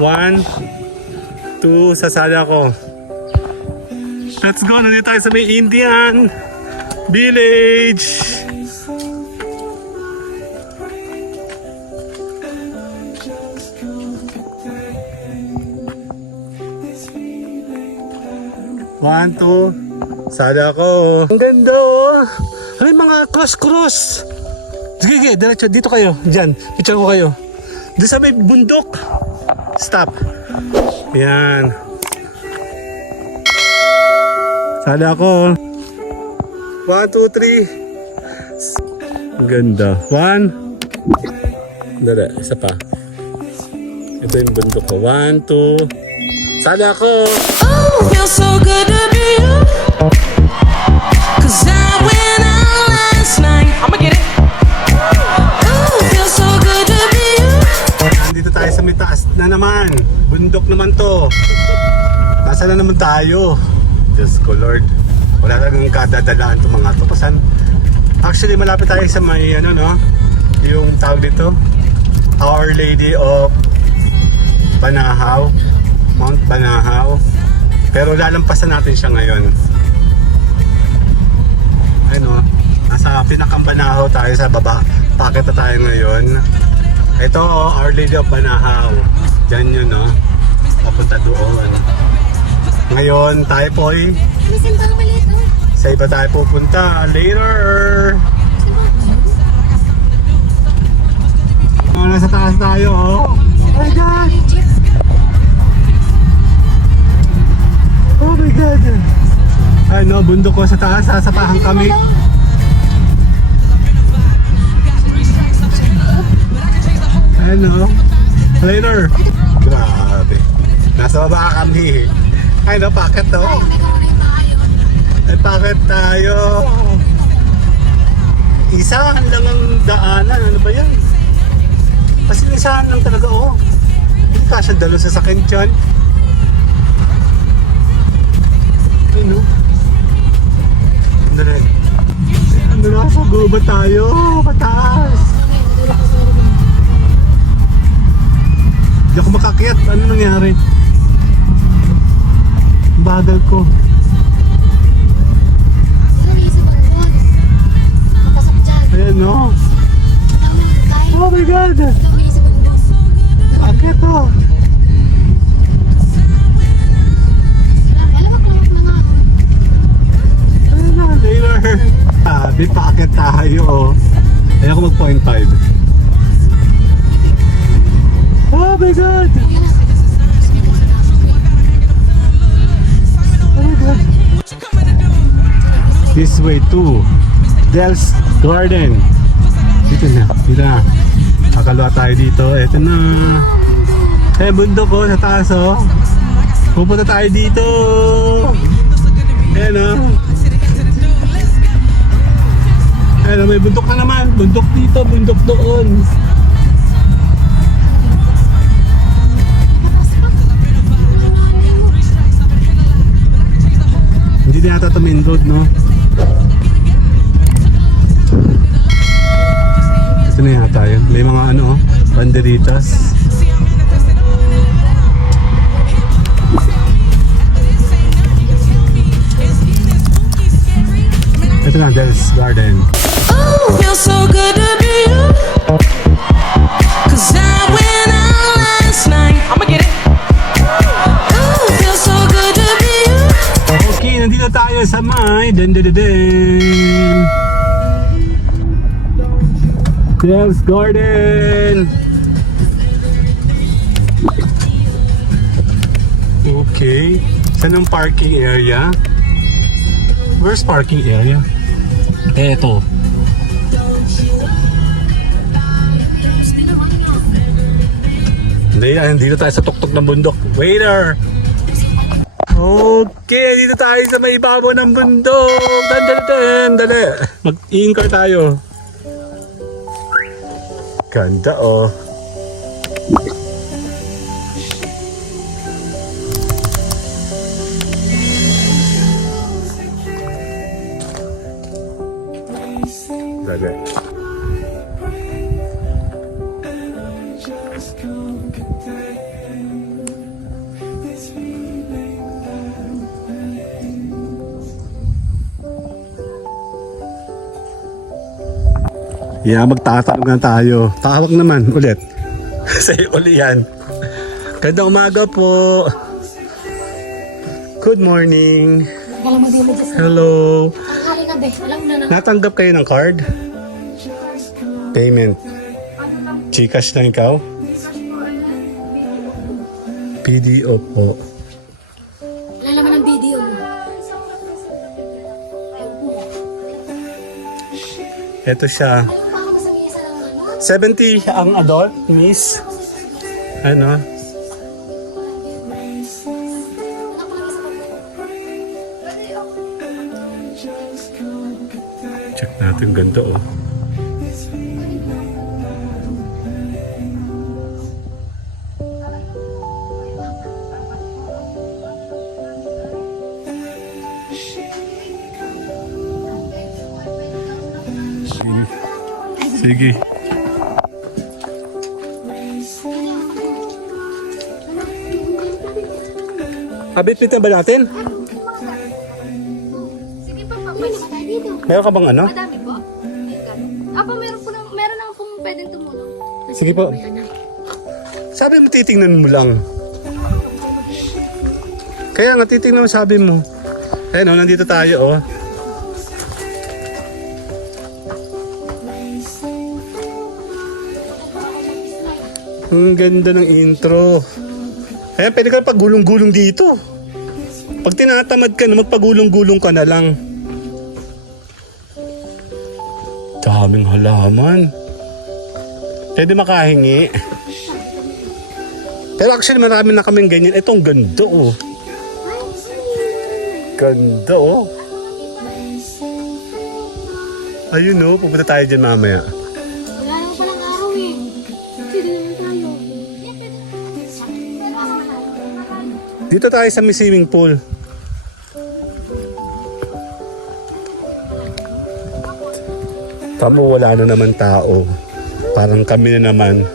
1, 2, sasali ako. Let's go, nandito tayo sa may Indian Village. One, two, sali ako. Ang ganda oh. Ano yung mga cross-cross? Sige, diretso, dito kayo. Diyan, picture ko kayo. Doon sa may bundok. Stop. Yan. Sali ako. 1, 2, 3. Ang ganda. 1. Dali, isa pa. Ito yung bundok ko. 1, 2. Sali ako. Oh, feels so good to be you. 'Cause I went out last night. I'ma get it. Oh, feels so good to be you. Nandito tayo sa may taas na naman. Bundok naman to. Nasa na naman tayo? Diyos ko Lord. Wala talagang kadadalaan itong mga to. Pasan? Actually malapit tayo sa may ano no? Yung tawag dito. Our Lady of Banahaw. Mount Banahaw. Pero lalampasan natin siya ngayon. Ano? Nasa pinakang Banahaw tayo sa baba. Pakit na tayo ngayon. Ito, Our Lady of Banahaw. Diyan yun, no? Papunta doon. Ngayon, tayo po sa iba tayo pupunta. Later! Nasa taas tayo, oh. Oh my God! Oh my God! Ay, no, bundok ko sa taas. Sasapahan kami. Ano? Later. Grabe. Nasa baba kami. Ay, no, packet to. Ay, packet tayo. Isahan lang ang daanan. Ano ba yan? Kasi isahan lang talaga, oh. Hindi ka siya dalo sa sakin dyan. Ay, no? Andali. Ano na? Sa guba tayo. Pataas. Hindi ako makakiyat. Ano nangyari? Bagal ko. Ayan no. Oh my God. Bakit to? Ayan na. Later. Di packet tayo. Ayan ko mag 0.5. Oh my God. This way to Del's Garden. Dito na. Kakalawa tayo dito. Ito na. Eh, bundok ko sa taas oh. Pupunta tayo dito. Ayan oh. Ayan oh, may bundok na naman. Bundok dito, bundok doon. Hindi na yata ito main road, no? Ito na yata yun. May mga ano, banderitas. Ito na, Del's Garden. Oh, feels so good to be you. 'Cause I went out last night. I'ma get it. Oh, feels so good to be you. Okay, nandito tayo sa may Del's Garden. Okay. Saan ang parking area? Where's parking area? Eto. Dito tayo sa tuktok ng bundok. Waiter! Okay, dito tayo sa may ibabaw ng bundok. Dali. Mag-i-anchor tayo. Ganda oh. Dali. Yeah, magtatanong na tayo. Tawag naman ulit. Sa'yo uli yan. Gandang umaga po. Good morning. Hello. Natanggap kayo ng card? Payment. Gcash lang ikaw? PDO po. Wala naman ang video mo. Ito siya. 70 ang adult, miss. Ano? Check natin, ganda oh. Sige. Abit-bit na ba natin? Sige pa, pwede pa tayo dito. Meron ka bang ano? Madami po. Apo, meron na pong pwedeng tumulong. Sige po. Sabi mo titingnan mo lang. Kaya nga titingnan mo sabi mo. Ayun oh, nandito tayo oh. Ang ganda ng intro. Kaya pwede ka pagulong-gulong dito. Pag tinatamad ka na, magpagulong-gulong ka na lang. Daming halaman. Pwede makahingi. Pero actually marami na kaming ganyan. Ito ang ganda oh. Ganda oh. Ayun oh, pupunta tayo dyan mamaya. Wala naman palang araw eh. Pwede naman tayo. Dito tayo sa may swimming pool. Tamo wala na naman tao. Parang kami na naman.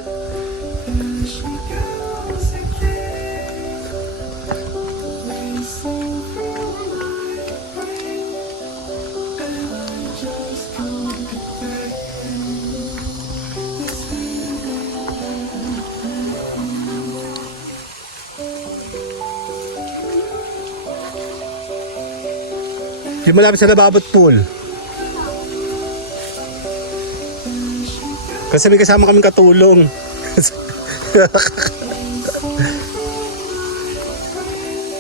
Di malapit sa lababot pool. Kasi may kasama kaming katulong.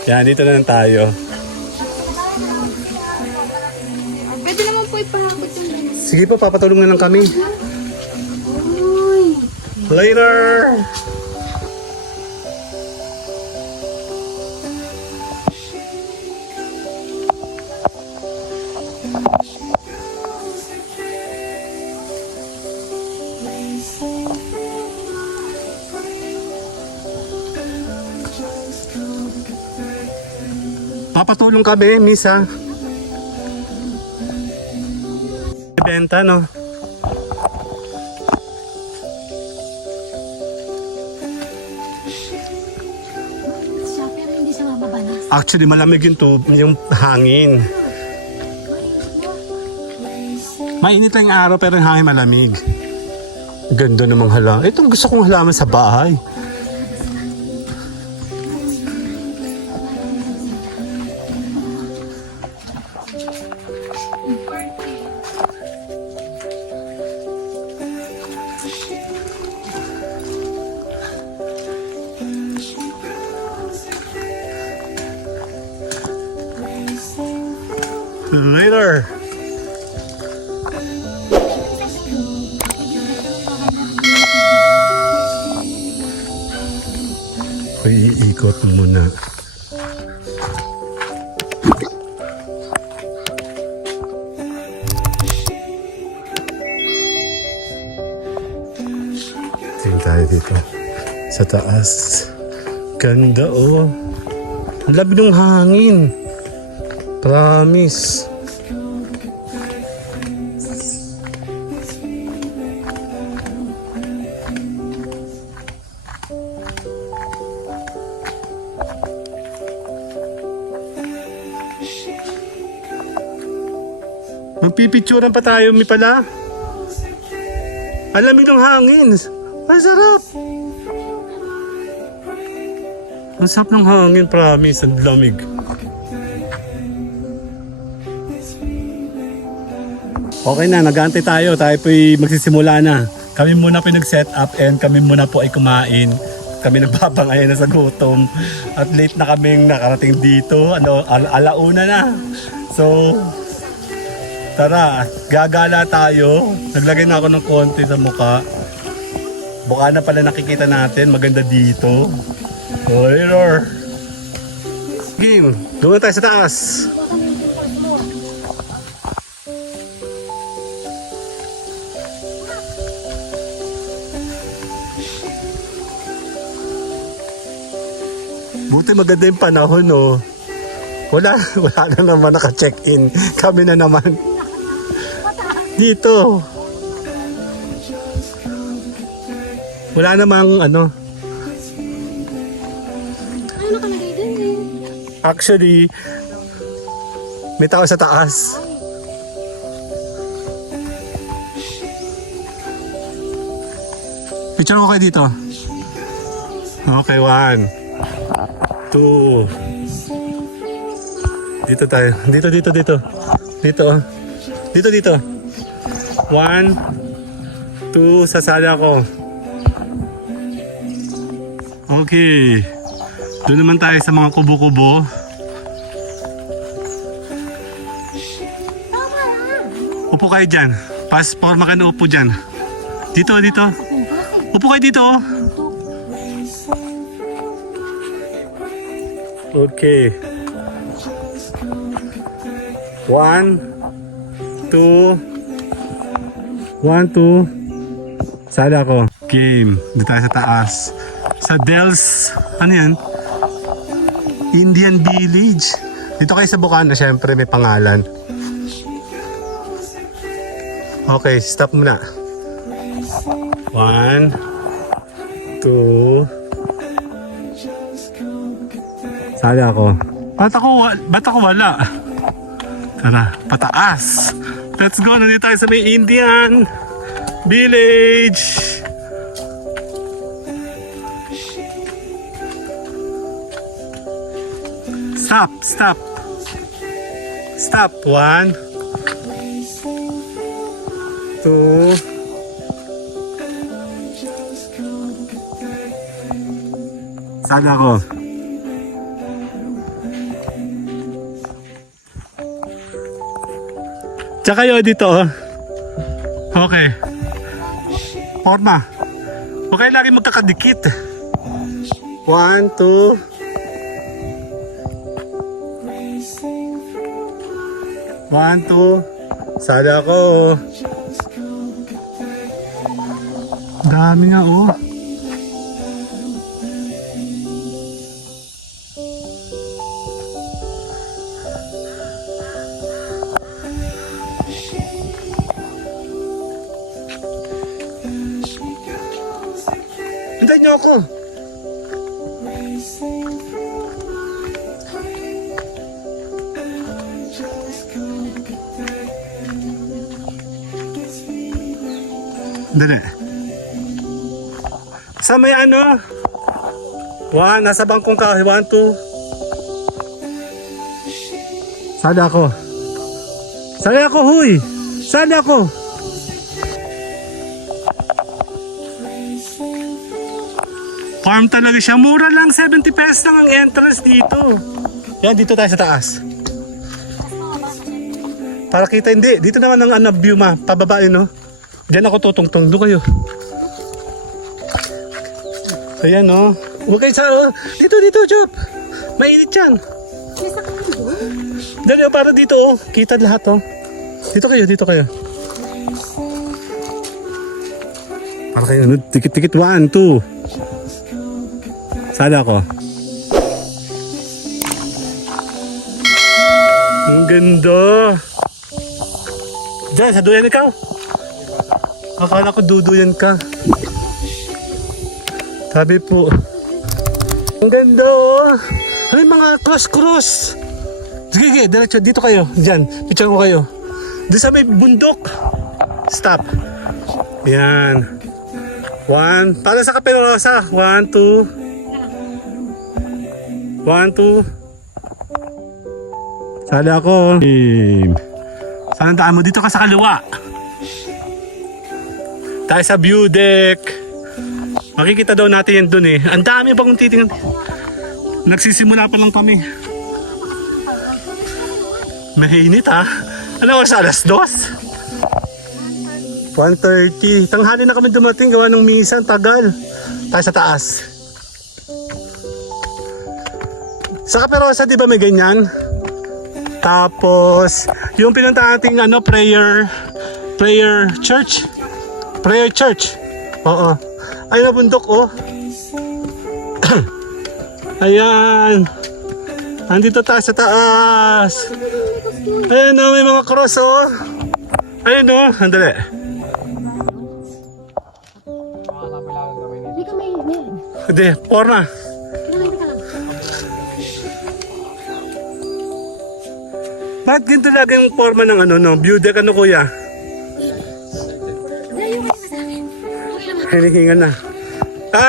Yan, dito na lang tayo. Pwede naman po ipahakot yung ganun. Sige po, papatulong na lang kami. Uy. Later! Papatulong kami, miss ha. Benta no. Siya, pero hindi siya mababanas. Actually malamig yung hangin. Mainit lang yung araw pero yung hangin malamig. Ganda namang halaman. Ito gusto kong halaman sa bahay. Later. Iikot muna. Tingin tayo dito. Sa taas. Ganda oh. Ang labi ng hangin. Promise. Magpipicturean pa tayo, mi pala. Ang lamig ng hangin. Ang sarap. Ang sarap ng hangin, promise. Ang lamig. Okay na, nag-aantay tayo. Tayo po'y magsisimula na. Kami muna po nag-set up and kami muna po ay kumain. Kami nagbabangayan na sa gutom. At late na kaming nakarating dito. Alauna na. So, tara, gagala tayo. Naglagay na ako ng konti sa mukha. Buka na pala nakikita natin. Maganda dito. Horror. Game, doon tayo sa taas. Buti maganda yung panahon, no? Wala na naman naka-check-in. Kami na naman. Dito. Wala namang ano. Ano nakalagay din eh? Actually, may tao sa taas. Picture ko kayo dito. Okay, 1 2. Dito tayo. Dito. Dito. Dito. 1 2, sasali ako. Okay. Doon naman tayo sa mga kubo-kubo. Upo kayo dyan. Forma ka na upo dyan. Dito. Upo kayo dito. Okay. 1 2. Sali ako. Game. Dito tayo sa taas. Sa Del's, ano yan? Indian Village. Dito kayo sa Bukana, syempre may pangalan. Okay, stop muna. 1 2. Sali ako. Ba't ako wala? Tara, pataas. Let's go. Nandito tayo sa may Indian Village. Stop. 1 2. Sali ako. Tsaka kayo dito, oh. Okay. Forma. Huwag kayo lagi magkakadikit. 1 2. 1 2. Sali ako. Dami nga, oh. Hintayin niyo ako. Dali. Sa may ano? 1, nasa bangkong ka. 1 2. Sali ako. Huy. Sali ako. Farm talaga siya. Mura lang. 70 pesos lang ang entrance dito. Yan, dito tayo sa taas. Para kita, hindi. Dito naman ang view pababa yun, no? Diyan ako tutungtong. Doon kayo. Ayan, no? Huwag kayo sa... Dito, Job. Mainit yan. Dali, para dito, oh. Kita lahat, oh. Dito kayo. Para kayo, tikit-tikit. 1 2. Sali ako. Ang ganda. Diyan, sa duyan ikaw. Akala ko duduyan ka. Sabi po. Ang ganda, oh. Ano yung mga cross. Sige, diretso. Dito kayo. Diyan. Picture ko kayo. Doon sa may bundok. Stop. Yan. 1. Para sa Kape Rosa. 1, 2. 1, 2. Sali ako. Saan daan mo? Dito ka sa kaliwa. Tayo sa view deck. Makikita daw natin yan dun eh. Ang dami pa kung titingnan. Nagsisimula pa lang kami. Mahinit ha. Ano oras? Alas 2? 1:30. Tanghali na kami dumating. Gawa ng misa. Ang tagal. Tayo sa taas. Sa Kape Rosa, di ba may ganyan? Tapos, yung pinunta nating prayer church. Prayer church. Oo. Ayun na bundok, oh. Ayan. Andito tayo sa taas. Ayan na, may mga cross, oh. Ayun, oh. Andali. Hindi ka may Hindi, porma. Bakit ganito lagi yung forma ng view deck kuya? Hinihingan na.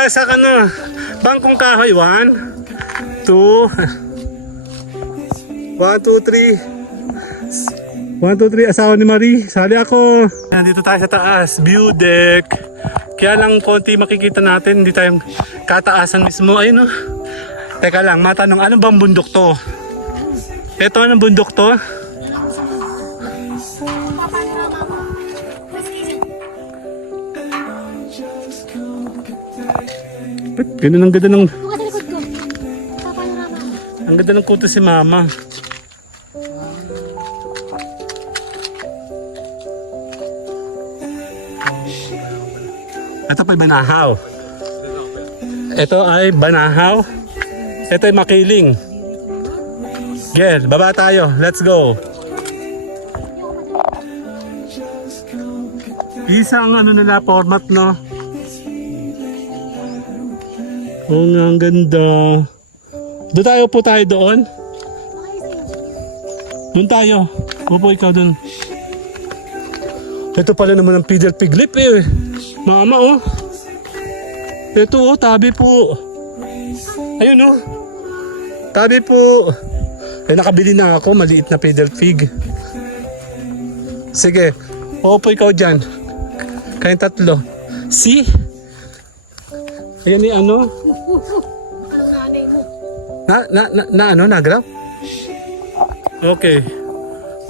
Sa bangkong kahoy. 1, 2. 1, 2, 3. 1, 2, 3. Asawa ni Marie. Sali ako. Nandito tayo sa taas. View deck. Kaya lang konti makikita natin. Hindi tayong kataasan mismo. Ayun, oh. Teka lang, matanong. Ano bang bundok to? Ito, anong bundok to? Ganun ang ganda ng... Buka sa likod ko. Papanorama. Ang ganda ng kuto si mama. Ito pa ay Banahaw. Ito ay Banahaw. Ito ay Makiling. Gel, baba tayo. Let's go. Isa ang nila format, no? Oo nga, ang ganda. Doon tayo po tayo doon. Doon tayo. Upo ikaw doon. Ito pala naman ang Peter Piglip eh. Mama, oh. Ito, oh, tabi po. Ayun, oh. Tabi po. Eh, nakabili na ako. Maliit na Peter Pig. Sige. Upo ikaw dyan. Kayong tatlo. See? Ayan ni nagrab? Okay.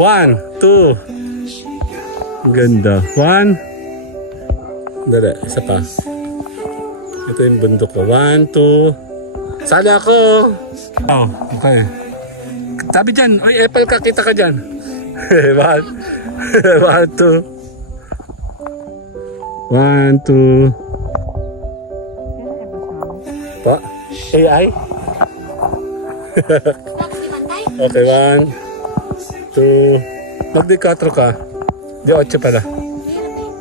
1, 2. Ganda. 1. Dali, isa pa. Ito yung bundok ko. 1, 2. Sali ako. Oh, okay. Tabi dyan. Oy, apple ka. Kita ka dyan. 1, 2. 1, 2. Pa? AI? Okay, 1, 2. Magdi 4 ka. Di 8 pala.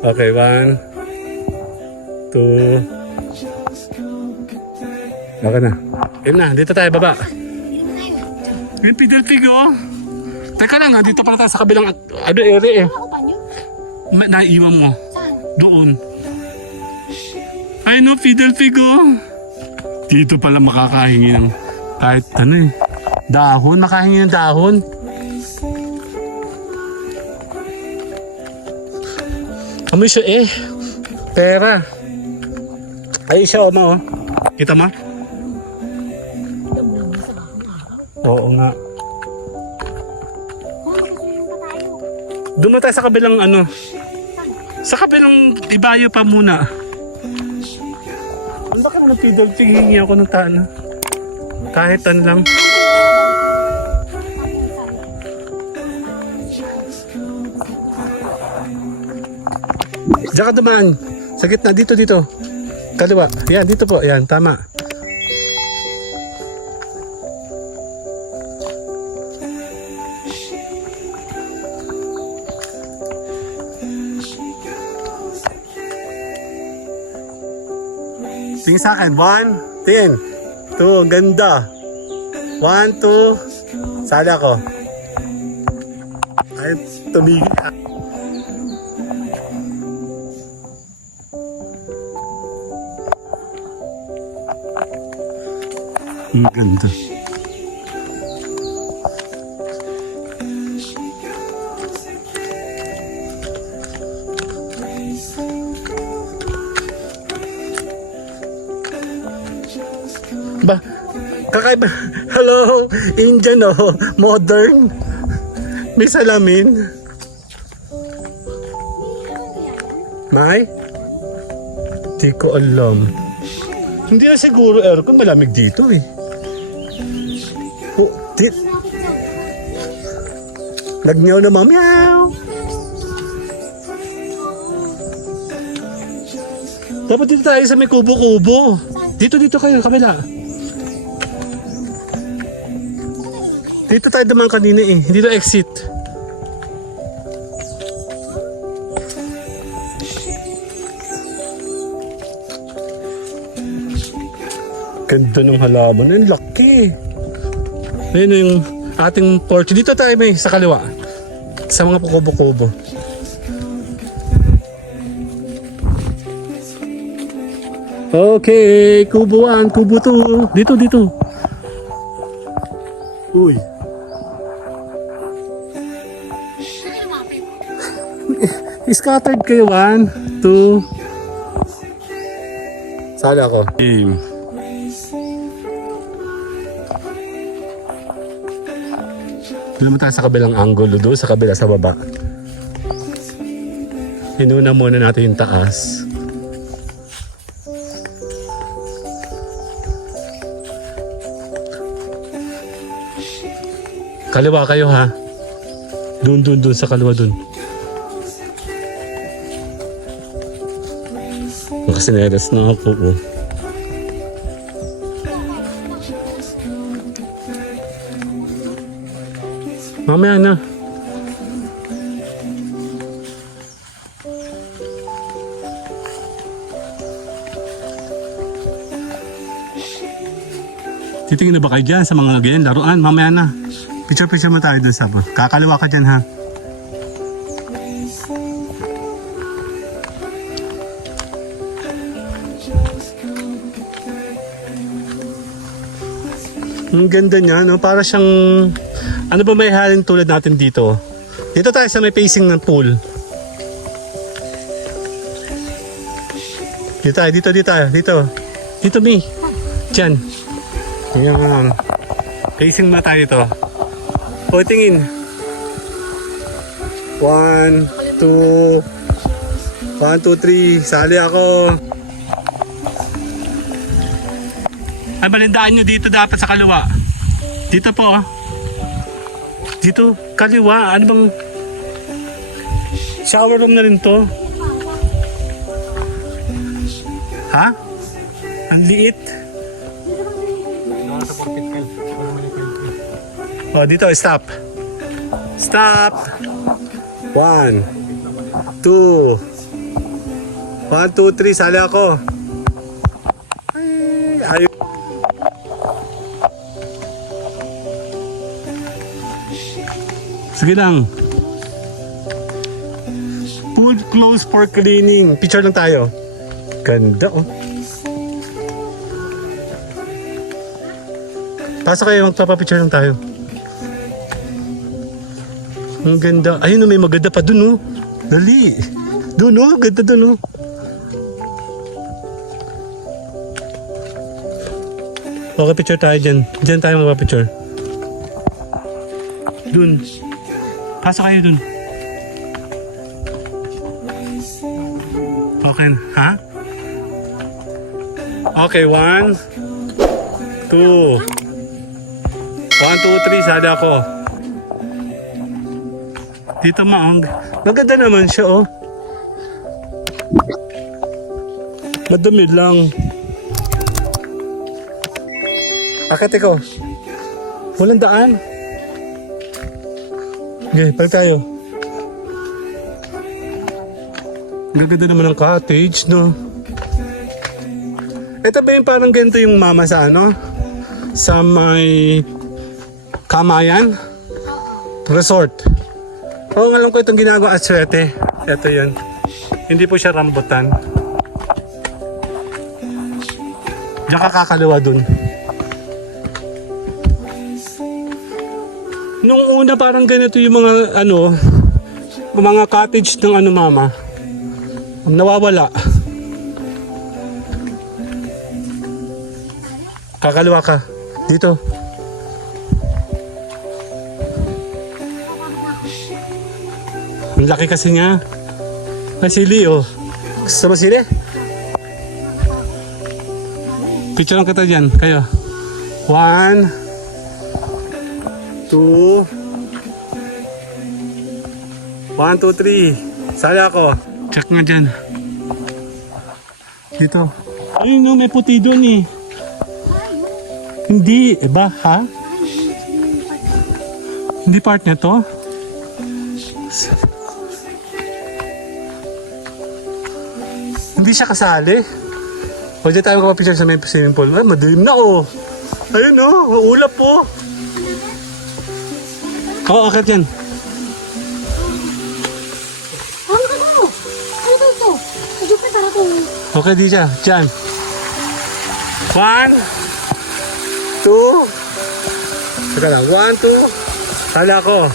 Okay, 1, 2. Okay na. Ayun na, dito tayo baba. Yung Peter Pig, oh. Teka lang, dito pala tayo sa kabilang area eh. Naiiwan mo. Doon. Ay no, Peter Pig, oh. Dito pala makakahingi ng kahit dahon, makahingi ng dahon. Amoy siya eh. Pera. Ay siya, oh. Kita mo? Oo nga. Doon tayo sa kabilang sa kabilang ibayo pa muna. Ano ba ka na Peter Pig? Hingi ako ng kahit lang. Diyan ka dumaan. Sa gitna, dito. Kaliwa. Yan, dito po. Yan, tama. Tingin sa akin. 1, 10, 2, ang ganda. 1, 2, sali ako. Ay, tumigil. Ang ganda. Ba, kakaiba. Hello, Indian oh, modern. May salamin. May? Di ko alam. Hindi na siguro aircon, malamig dito eh. Oh, nagmeow na meow. Dapat dito tayo sa may kubo-kubo. Dito kayo, kabila. Dito tayo dumaan kanina eh. Dito exit. Ganda ng halaman. Ang laki. Ayun yung ating porch. Dito tayo may sa kaliwa. Sa mga kubo-kubo. Okay, kubo 1, kubo 2. Dito. Uy. Scattered kayo 1, 2. Sali ako. Team. Doon tayo sa kabilang angulo doon, sa kabila sa baba. Hinuna muna natin yung taas. Kaliwa kayo ha. Doon sa kaliwa doon. Nakasineres na ako. Oh. Mamaya na. Titingin na ba kayo dyan sa mga ganyan laruan? Mamaya na. Picture mo tayo dun sa kakaliwa ka dyan ha. Ang ganda niya, no? Para siyang ano ba may halin tulad natin dito? Dito tayo sa may facing ng pool. Dito tayo. Dito mi. Diyan. Yan. Facing na tayo ito. O, tingin. 1, 2, 3. Sali ako. Ay, balindaan nyo dito dapat sa kaliwa. Dito po. Dito, kaliwa. Ano bang... Shower room na rin to. Ha? Ang liit. Oh, dito, stop. Stop. 1, 2. 1, 2, 3. Sali ako. Ay. Sige lang. Pool closed for cleaning. Picture lang tayo. Ganda oh. Pasok kayo, magpapapicture lang tayo. Ang ganda. Ayun, may maganda pa dun, oh. Dali. Dun, oh. Ganda dun, oh. Okay, picture tayo dyan. Dyan tayo magpapicture. Dun. Pasok kayo dun. Okay, ha? Okay, 1, 2. 1, 2, 3. Sada ako. Dito maong. Maganda naman siya, oh. Madumi lang. Akit ikaw. Walang daan. Okay, balik tayo. Gaganda naman ng cottage, no? Ito ba yung parang ganito yung mama sa ano? Sa may Kamayan Resort. Oo, alam ko itong ginagawa at swerte. Ito yun. Hindi po siya rambutan. Diyan ka kakaliwa dun. Nung una parang ganito yung mga ano, mga cottage ng ano mama. Nawawala. Kakaliwa ka. Dito. Ang laki kasi niya. Ay, sili oh. Gusto mo sili? Picture lang kita dyan. Kayo. 1 2 1, 2, 3. Sali ako. Check nga dyan. Dito. Ayun no, may puti doon eh. Hindi, iba ha? Hindi part niya to? Hindi siya kasali. O dyan tayo makapapicture sa may swimming pool. Ay, madilim na oh. Ayun oh, ulap po. Oo, akit yan. Okay, di siya. Diyan. 1 2. Teka lang. 1, 2. Sala ko.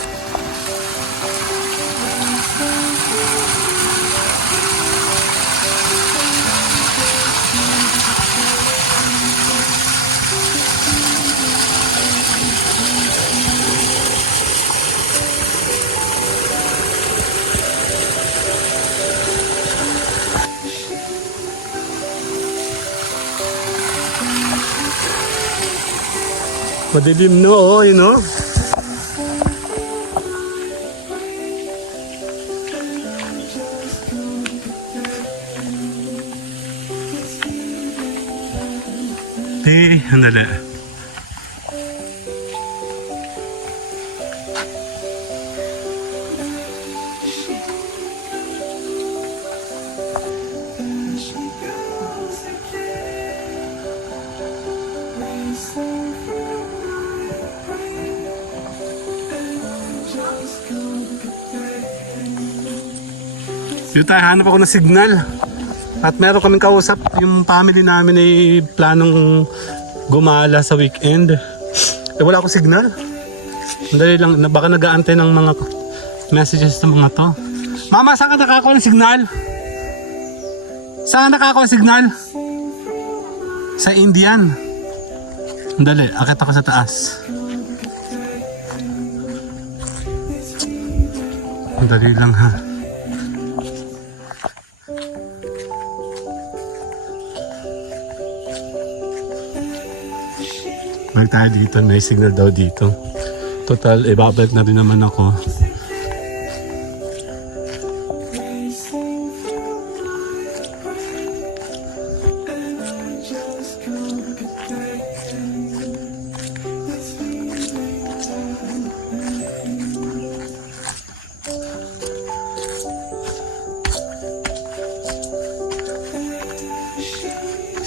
Madilim no, oh, yun no. Handala. Dito tayo, hanap ako ng signal. At meron kaming kausap, yung family namin ay planong gumala sa weekend. Eh wala akong signal. Dali lang, baka nag-aantay ng mga messages ng mga to. Mama, saan ka nakakuha ng signal? Saan ka nakakuha ng signal? Sa Indian. Dali, akit ako sa taas. Dali lang ha. Balik tayo dito, may signal daw dito. Total, ibabalik na rin naman ako.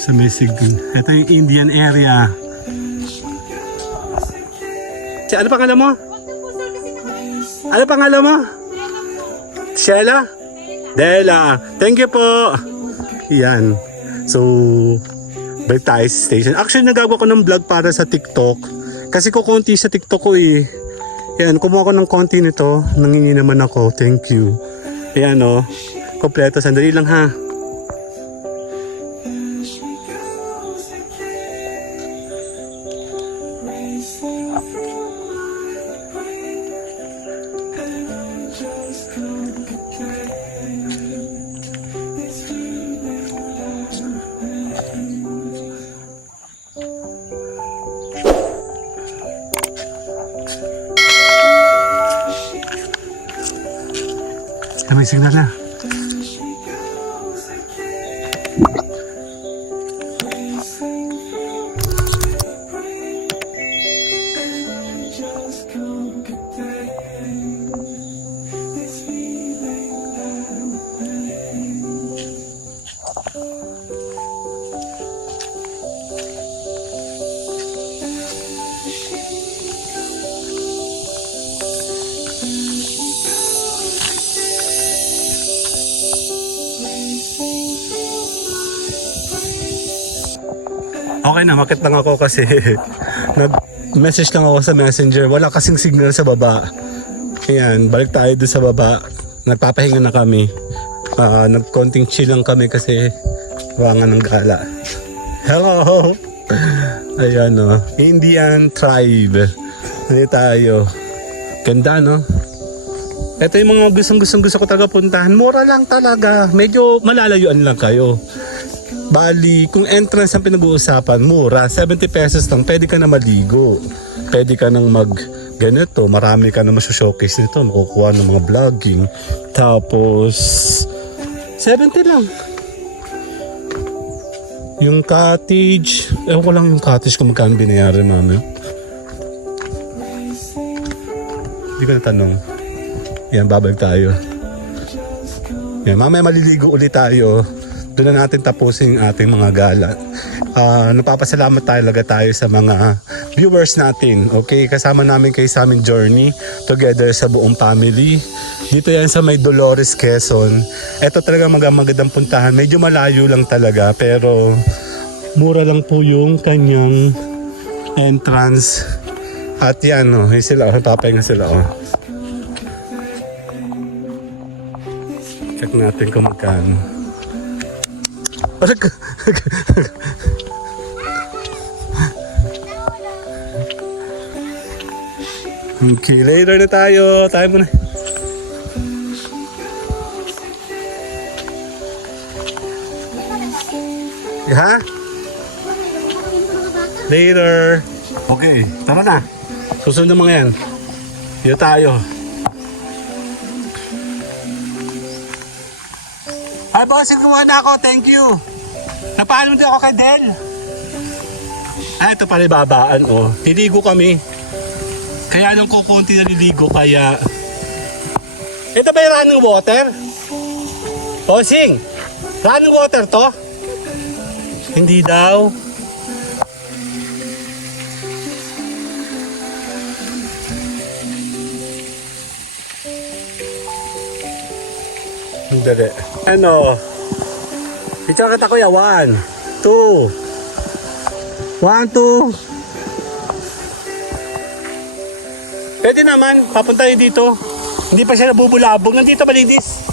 Sa may signal. Ito yung Indian area. Ano pangalan mo? Ano pangalan mo? Sheila? Dela. Thank you po. Yan. So, balik tayo sa station. Actually, nagagawa ko ng vlog para sa TikTok. Kasi kukunti sa TikTok ko eh. Yan, kumuha ko ng konti nito. Nangingi naman ako. Thank you. Ayan o. Kompleto. Sandali lang ha. May signal na. Okay na, makit lang ako kasi Message lang ako sa messenger. Wala kasing signal sa baba. Ayan, balik tayo doon sa baba. Nagpapahinga na kami. Nagkonting chill lang kami kasi ruangan ng gala. Hello! Ayan o. Indian tribe. Ano tayo? Ganda no? Ito yung mga gusto ko talaga puntahan. Mura lang talaga. Medyo malalayuan lang kayo. Bali, kung entrance ang pinag-uusapan, mura. 70 pesos lang. Pwede ka na maligo. Pwede ka nang mag ganito. Marami ka na showcase nito. Makukuha ng mga vlogging. Tapos, 70 lang. Yung cottage. Ewan ko lang yung cottage kung magkano binayaran namin. Hindi ko natanong. Yan, babalik tayo. Yan, mamaya maliligo ulit tayo. Doon na natin tapusin yung ating mga gala. Napapasalamat tayo sa mga viewers natin. Okay, kasama namin kayo sa aming journey together sa buong family. Dito yan sa may Dolores, Quezon. Ito talaga magandang puntahan. Medyo malayo lang talaga pero mura lang po yung kanyang entrance. At yan, oh, yung sila, papahinga sila. Oh. Check natin kung magkano. Okay, later na tayo. Tayo muna. Ha? Later. Okay, tara na. Susunod ng mga yan. Dito tayo. Ay, boss, kumuha na ako. Thank you. Napaalam din ako kay Del. Ay, ito pala babaan, oh. Liligo kami. Kaya nung kukunti na liligo, kaya... Ito ba yung running water? Bossing, running water to? Hindi daw. Dali. Ano? Ito kita kuya. 1, 2. 1, 2. Pwede naman. Papunta tayo dito. Hindi pa siya nabubulabog. Nandito malinis.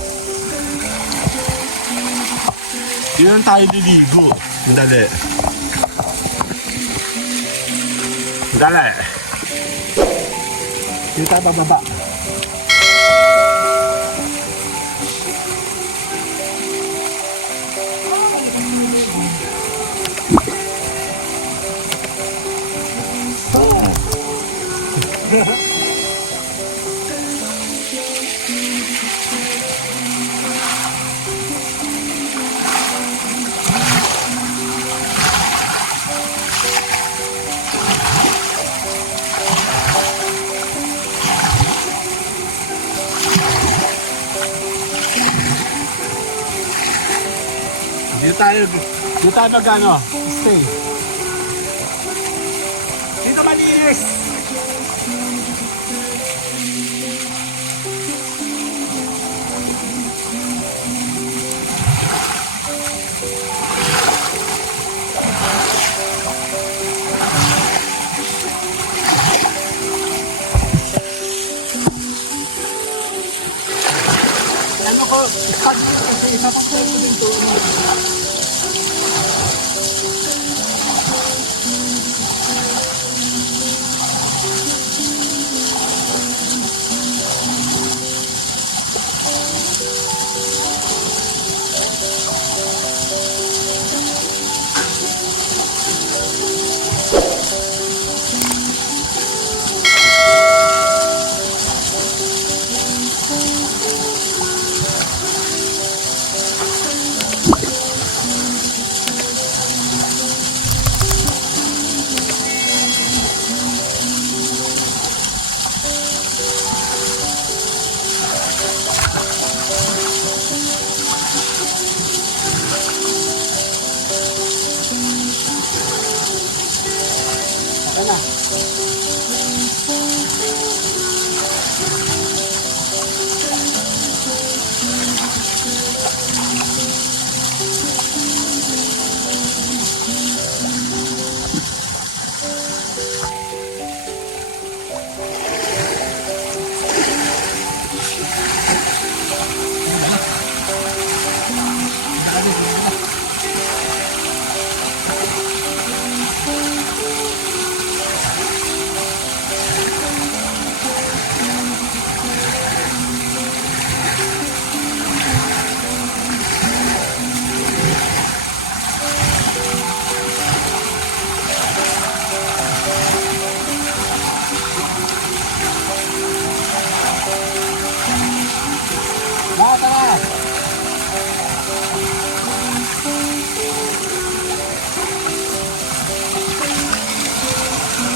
Dito tayo liligo. Dali. Dali. Dito tayo bababa. Dito tayo mag-ano, stay. Dito malinis. Ano ko, ikat kasi isa pang pwesto dito.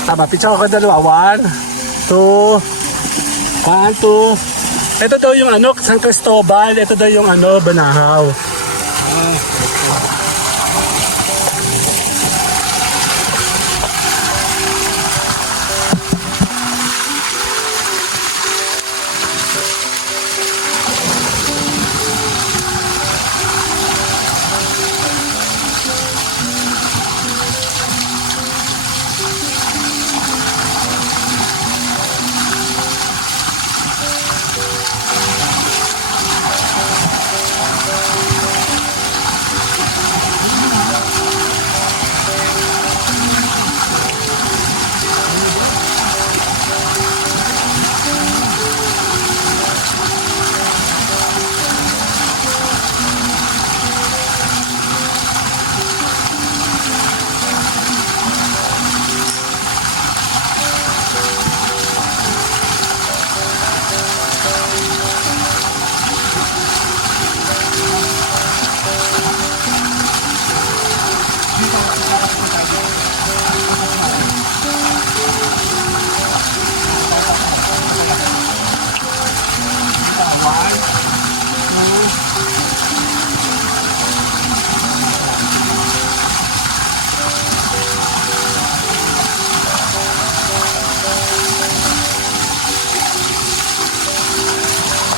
Tama, picture ako dalawa. 1, 2. 1, 2. Ito daw yung ano, San Cristobal. Ito daw yung ano, Banahaw.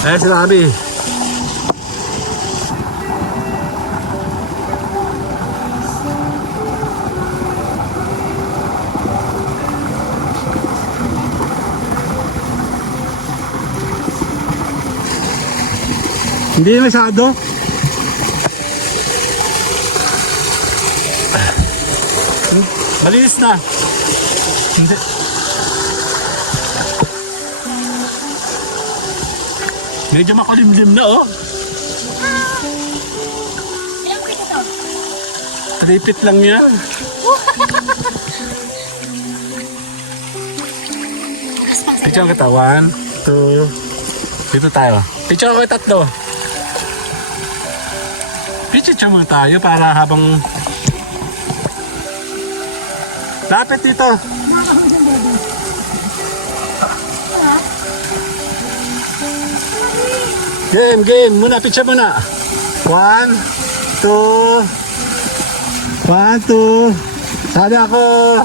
Eh, sinabi. Hindi masyado. Malinis na. Hindi. Medyo makulimlim na oh. Ilang pito to? 3 feet lang yan. Picture kita. 1, 2. Dito tayo. Picture ko 3. Picture muna tayo para habang... Lapit dito. Game. Muna, picture muna. 1, 2. 1, 2. Sabi ako.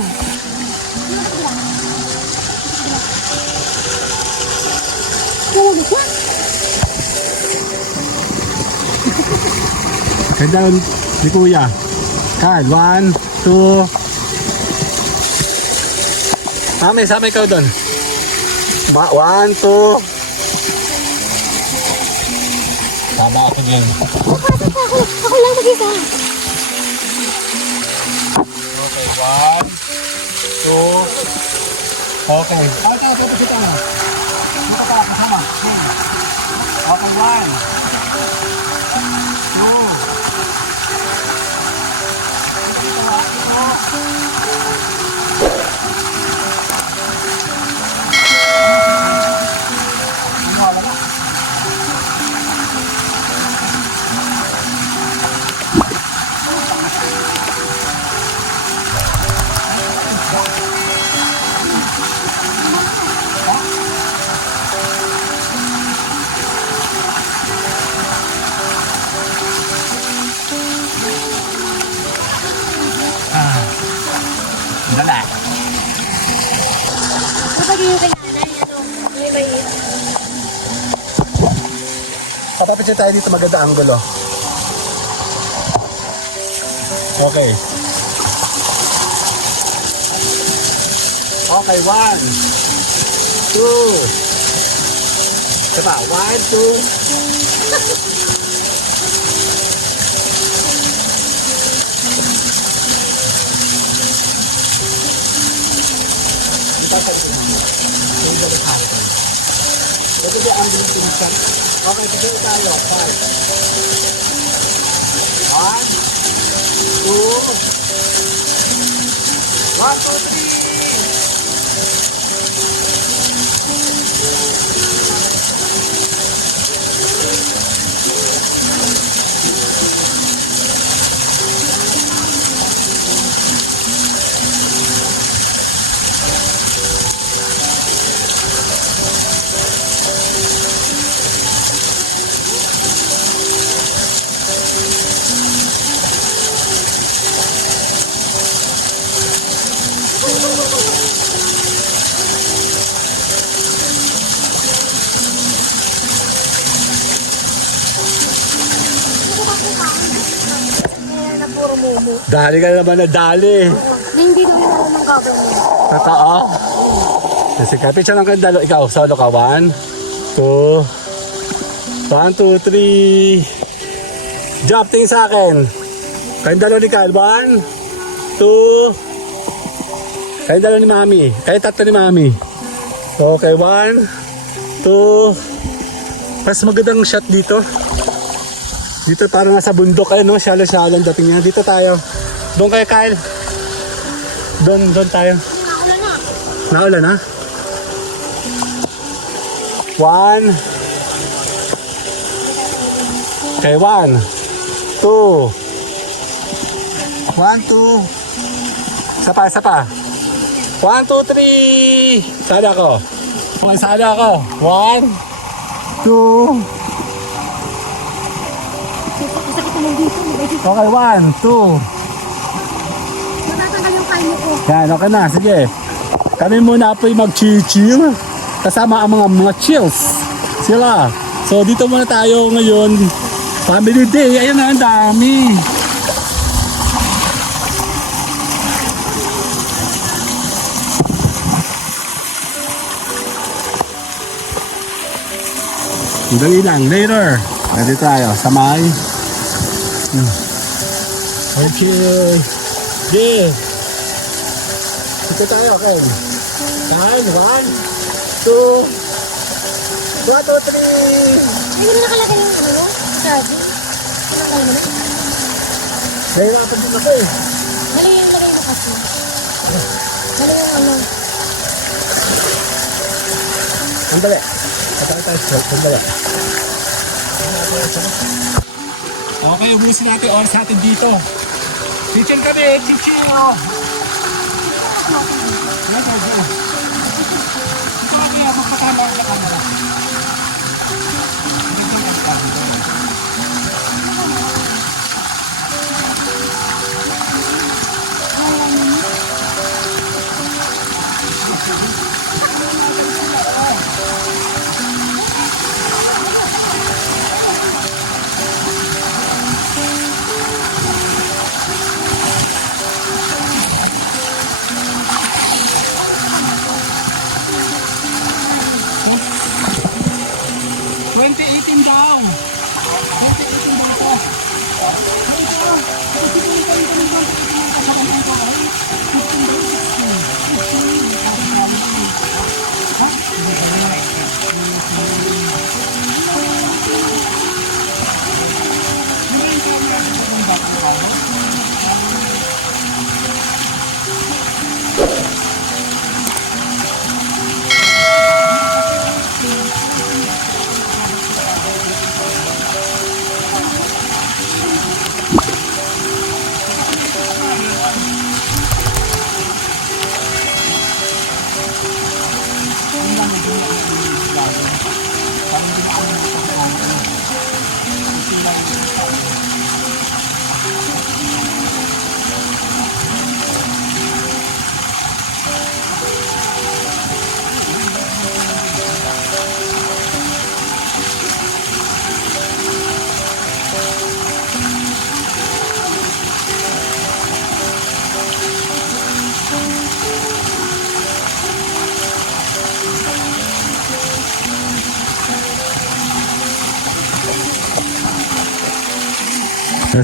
Ganda ni Kuya. Kan, 1, 2. Sama ikaw doon. 1, 2. Tama ako din. Ako lang mag-isa. Okay, 1, 2. Okay. Tapos ito na. Nakatapos sama. Okay, 1. Dala. Kapag yung kailangan ito, may bayi. Papapicture tayo dito, maganda angulo. Okay. Okay, 1, 2. Diba? 1, 2. Okay, bigyan tayo. 5. 1, 2. 1, 2, 3. mo. Dali ka naman na dali. Na hindi daw yung ako ng gagawin. Totoo. Sige, picture lang kayo dalo. Ikaw, solo ka. 1, 2. 1, 2, 3. Jump, tingin sa akin. Kayong dalo ni Kyle. 1, 2. Kayong dalo ni Mami. Kayong tatlo ni Mami. Okay, 1, 2. Mas magandang shot dito. Dito parang nasa bundok. Ayun, no? Shallow-shallow ang dating niya. Dito tayo. Doon kayo, Kyle. Doon tayo. Nakaulan na. Naulan na? 1. Okay, 1, 2. 1, 2. Isa pa. 1, 2, 3. Sada ako. Sada ako. 1, 2. Masakit naman dito. Okay, 1, 2. Matatanggal yung kain ko. Yan, okay na. Sige. Kami muna po'y mag-chill. Kasama ang mga chills. Sila. So, dito muna tayo ngayon. Family day. Ayun na, ang dami. Dali lang. Later. Dito tayo. Samay. Okay. Yeah. Dito tayo, okay. 1, 2. 1, 2, 3. Hindi mo nakalagay yung ano? Charge. Nakalagay mo na? Nahirapan din ako eh. Mali yung lagay mo kasi. Mali yung ano. Sandali. Patay tayo sa sandali. Okay, ubusin natin oras natin dito. Chichil kami, chichil! Yes, I do. Ito kami, magpatama sa camera.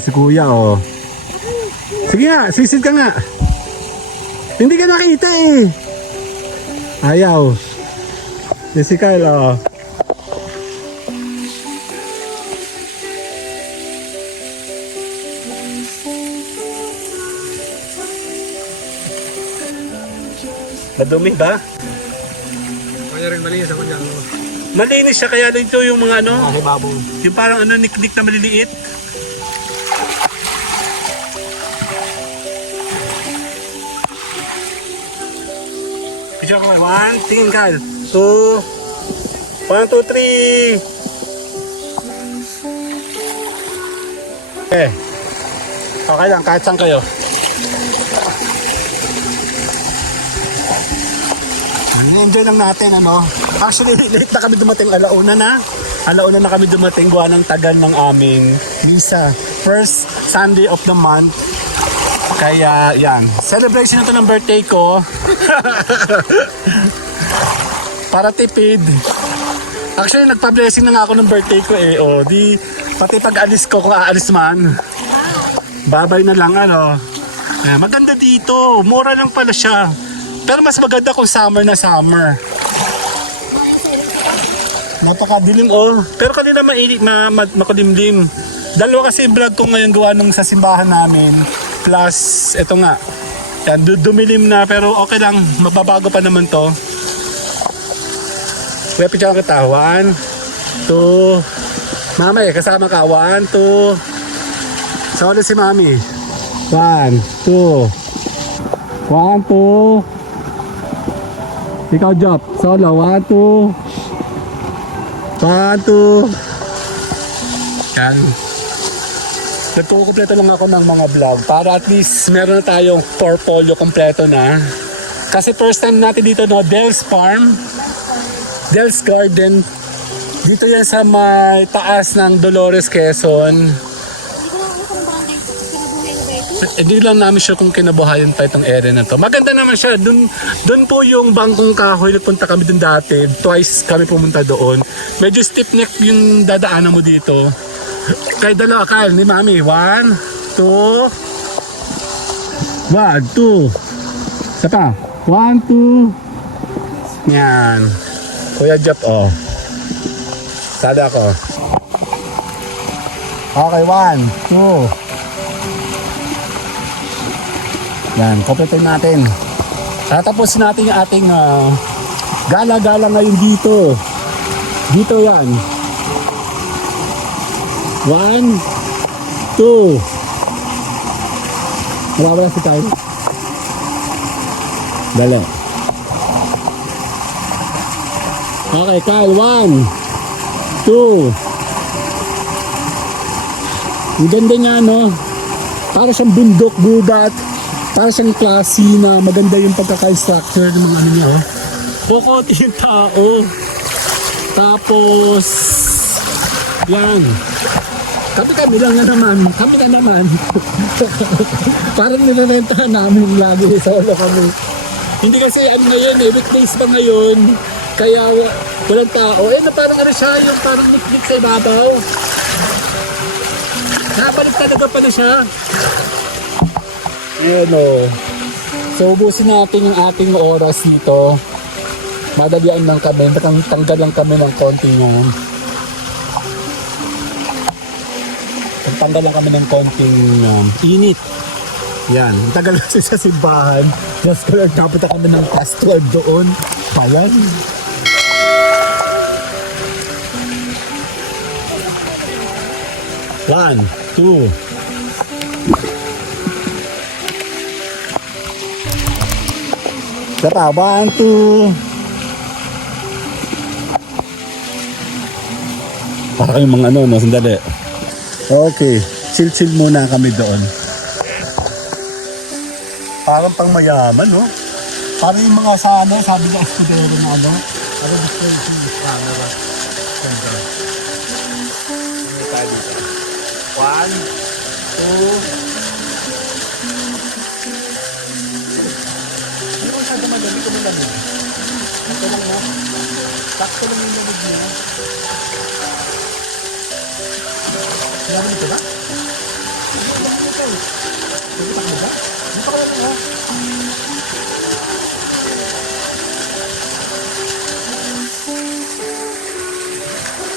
Si kuya, oh. Sige nga, sisid ka nga. Hindi ka nakita eh. Ayaw. Si Kyle, oh. Madumi ba? Kaya rin malinis ako dyan. Malinis siya, kaya dito yung mga ano, Mga hibabaw. yung parang ano, niknik na maliliit. Picture ko. 1, tingin Kyle. 2. 1, 2, 3. Okay lang, kahit saan kayo. Enjoy lang natin, ano. Actually, late na kami dumating. Alauna na kami dumating. Gawa ng tagal ng aming visa. First Sunday of the month. Kaya yan, celebration na to ng birthday ko. Para tipid. Actually, nagpa-blessing na nga ako ng birthday ko eh. O, di, pati pag-alis ko, kung aalis man, babay na lang, ano. Eh, maganda dito. Mura lang pala siya. Pero mas maganda kung summer na summer. Napakadilim, oh. Pero kanina mainit, makulimlim. Dalawa kasi vlog ko ngayon gawa nung sa simbahan namin. Plus, eto nga. Yan, dumilim na, pero okay lang. Mababago pa naman to. May picture kita. 1, 2. Mama eh, kasama ka. 1, 2. Solo si Mami. 1, 2. 1, 2. Ikaw, Jop. Solo. 1, 2. 1, 2. Yan. Nagkukumpleto lang ako ng mga vlog para at least meron na tayong portfolio kompleto na. Kasi first time natin dito, no, Del's Farm, Del's Garden. Dito yan sa may taas ng Dolores, Quezon. Hindi lang namin sure kung kinabuhayan pa itong area na to. Maganda naman siya. Doon po yung Bangkong Kahoy. Nagpunta kami doon dati. Twice kami pumunta doon. Medyo stiff neck yung dadaanan mo dito. Kay dalawa, Kyle, ni Mami. 1, 2. 1, 2. Saka. 1, 2. Yan. Kuya Jop, oh. Sada ko. Okay, 1, 2. Yan, kompletin natin. Tatapusin natin yung ating gala-gala ngayon dito. Dito yan. 1, 2. Nawawala si Kyle. Dali. Okay, Kyle. 1, 2. Ang ganda niya, no? Para siyang bundok, gubat. Para siyang classy na maganda yung pagkaka-structure ng mga ano niya, oh. Kukunti yung tao. Tapos, yan. Kami lang na naman. Kami na naman. Parang nirerentahan namin lagi. Solo kami. Hindi kasi ano ngayon eh. Weekdays pa ngayon. Kaya walang tao. Eh na parang ano siya. Yung parang niknik sa ibabaw. Nakabalik talaga pala siya. Ayan o. So ubusin natin yung ating oras dito. Madalian lang kami. Tanggal lang kami ng konting tanggal lang kami ng konting init. Yan. Ang tagal kasi sa simbahan. Just kaya kapunta kami ng past 12 doon. Payan. One, two. Tara, 1, 2. Parang yung mga ano, no? Sandali. Okay, chill-chill muna kami doon. Parang pang mayaman, no? Parang yung mga sa ano, sabi ng estudero na ano. Parang gusto yung camera. Ganda. Hindi tayo dito. 1, 2. Hindi ko masyado madali kung malamig. Ito lang, no? Sakto lang yung lamig niya. Sinabi nito ba? Sinabi nito. Nagitak mo ba? Dito ka lang, no?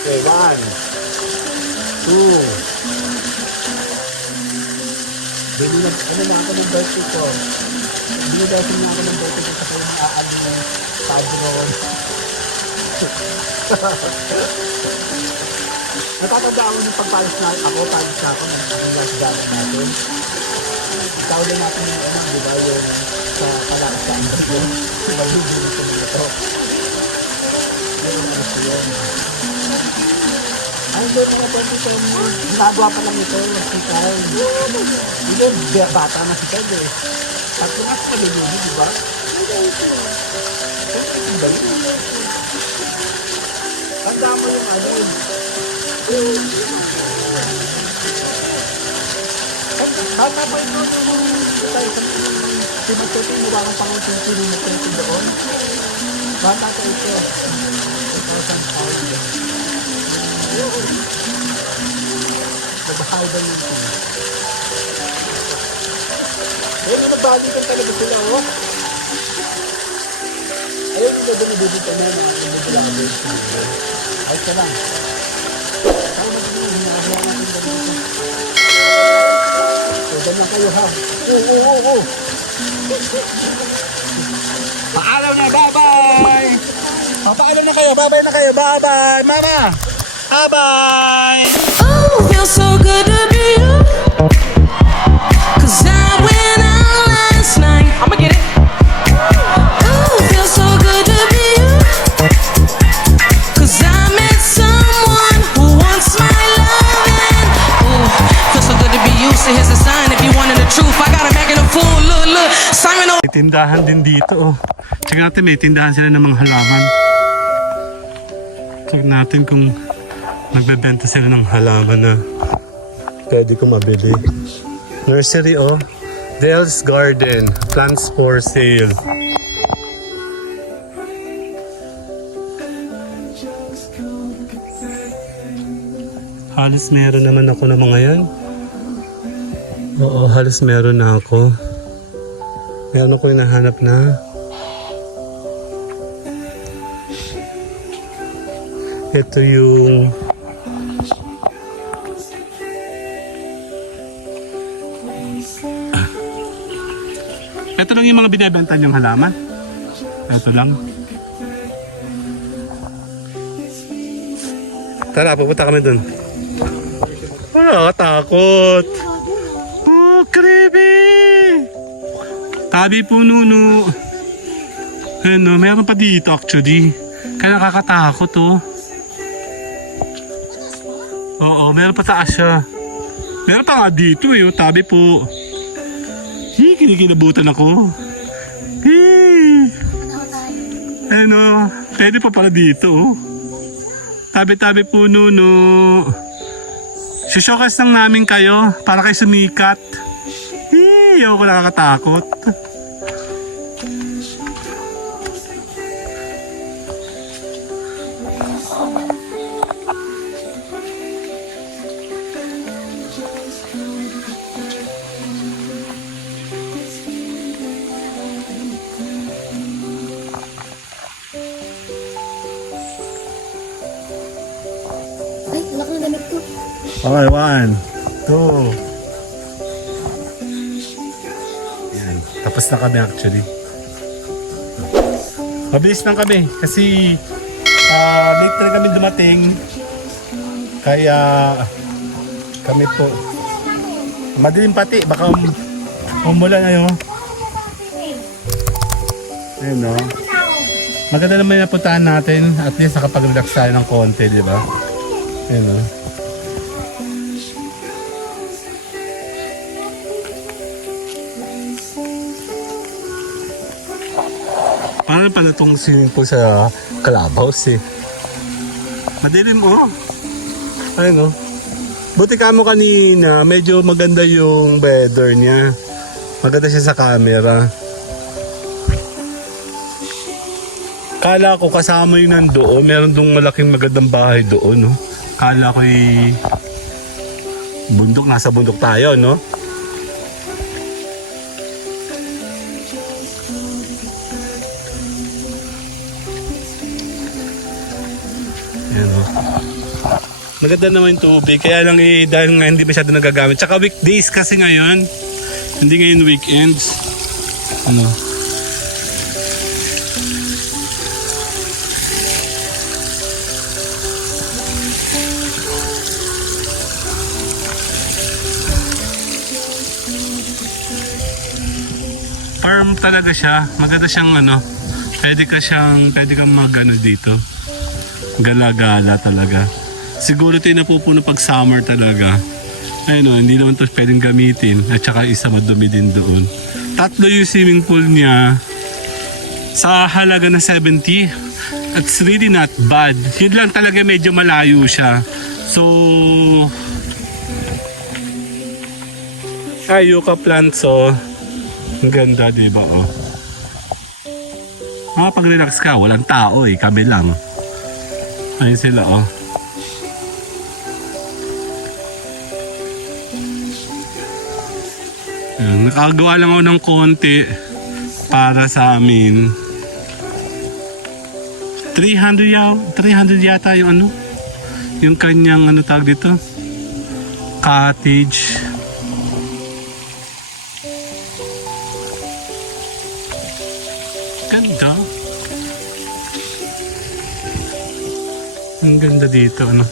Okay, 1, 2. Binilog, ano na ako ng birthday ko. Binilogin na ako ng birthday ko sa kanyang aaling ng padron. Natatandaan mo yung pagpalis na ako, palis na ako ng last gamit natin. Tawag na natin yung ano, di ba, yung sa kalakas sa ang bago. Magbibili ko nito. Yung ano ko yun. Ay, hindi ko na pwede ito. Ginagawa pa lang ito, si Kyle. Hindi, bata na si Kyle eh. Pag tumas ka din yun, di ba? Hindi ba yun? Tanda mo yung ano yun. Paano bata pa ito. Tayo, di ba ito yung mukhang pang-using kilometer ito doon? Bata pa ito. 2,000 pounds. Nabahaw ba yun? Ayun, nabalikan talaga sila, oh. Ayun, sila dumidito na mga nabibila ka din. Ay, ito lang. Saan mo kami hinahawa natin dito? So, dyan lang kayo, ha? Oo. Paalam na, bye-bye! Paalam na kayo, bye-bye na kayo, bye-bye! Mama! Bye-bye! Oh, feels so good to be you. 'Cause I went out last night. I'ma get it. Oh, feels so good to be you. 'Cause I met someone who wants my loving. Oh, feels so good to be you. So here's a sign if you wanted the truth. I got a back in the fool. Look. Simon O. May tindahan din dito, oh. Check natin, may tindahan sila ng mga halaman. Check natin kung nagbebenta sila ng halaman na pwede ko mabili. Nursery, oh. Dale's Garden. Plants for sale. Halos meron naman ako ng mga yan. Oo, halos meron na ako. Meron ako hinahanap na. Ito yung ito lang yung mga binibenta niyong halaman. Ito lang. Tara, pupunta kami dun. Wala, takot. Oh, creepy! Tabi po, Nuno. Ano, meron pa dito actually. Kaya nakakatakot, oh. Oo, meron pa taas siya. Meron pa nga dito, eh. Oh, tabi po. Kinikilabutan ako. Ano, pwede pa pala dito, oh. Tabi-tabi po, Nuno. Showcase lang namin kayo para kayo sumikat. Ako nakakatakot. Ay, anak ng damit ko. Okay, 1, 2. Yan. Tapos na kami actually. Mabilis lang kami kasi late na kami dumating. Kaya kami po. Madilim pati. Baka umulan na yun. Ayun, no? Maganda naman yung napuntahan natin. At least nakapag-relax tayo ng konti, di ba? Ayun, no? Parang pala itong swimming pool sa Clubhouse, eh. Madilim, oh. Ayun, oh. Buti ka mo kanina, medyo maganda yung weather niya. Maganda siya sa camera. Kala ko kasama yung nandoon. Meron dong malaking magandang bahay doon, no? Kala ko bundok. Nasa bundok tayo, no? Ayan, no? Maganda naman yung tubig. Kaya lang dahil nga hindi masyado nagagamit. Tsaka weekdays kasi ngayon. Hindi ngayon weekends. Ano? Farm talaga siya. Maganda siyang ano. Pwede kang mag-ano dito. Gala-gala talaga. Siguro ito yung napupuno pag summer talaga. Ayun, no, hindi naman ito pwedeng gamitin. At saka isa madumi din doon. 3 yung swimming pool niya. Sa halaga na 70. It's really not bad. Yun lang talaga medyo malayo siya. So Ay, yucca plants, oh. Ang ganda, di ba, oh. Pag-relax ka, walang tao, eh. Kami lang. Ayun sila, oh. Ayan, nakagawa lang ako ng konti para sa amin. 300 yata yung ano, yung kanyang ano tawag dito, cottage. Ganda. Ang ganda dito, ano.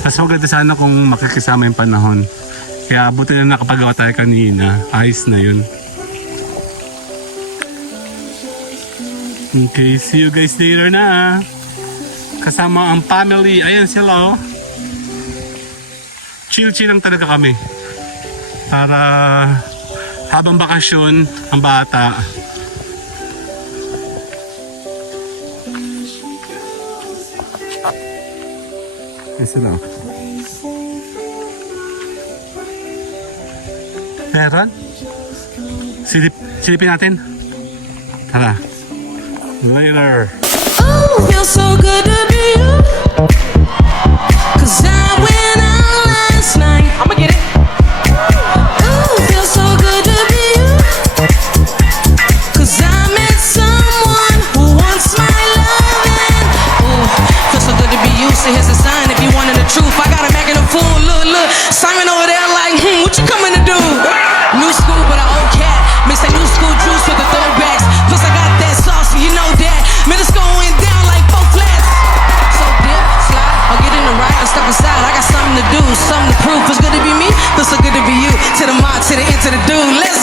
Mas maganda sana kung makikisama yung panahon. Kaya buti na nakapagawa tayo kanina. Ayos na yun. Okay, see you guys later na. Kasama ang family. Ayan sila, oh. Chill-chill lang talaga kami. Para habang bakasyon ang bata. Ayan sila. Meron? Silipin natin. Tara. Later. Oh, feels so good to be you. 'Cause I went out last night. I'ma get it. Oh, feels so good to be you. 'Cause I met someone who wants my loving. Oh, feels so good to be you. So here's a sign if you wanted the truth. I got him acting a fool. Look, Simon over there like, what you coming to do? New school, but an old cat. Mix that new school juice with the throwbacks. Plus I got that sauce, you know that. Middle school went down like 4 flats. So dip, slide, I'll get in the right, I'll step aside. I got something to do, something to prove. Feels good to be me, feels so good to be you. To the mod, to the end, to the dude. Let's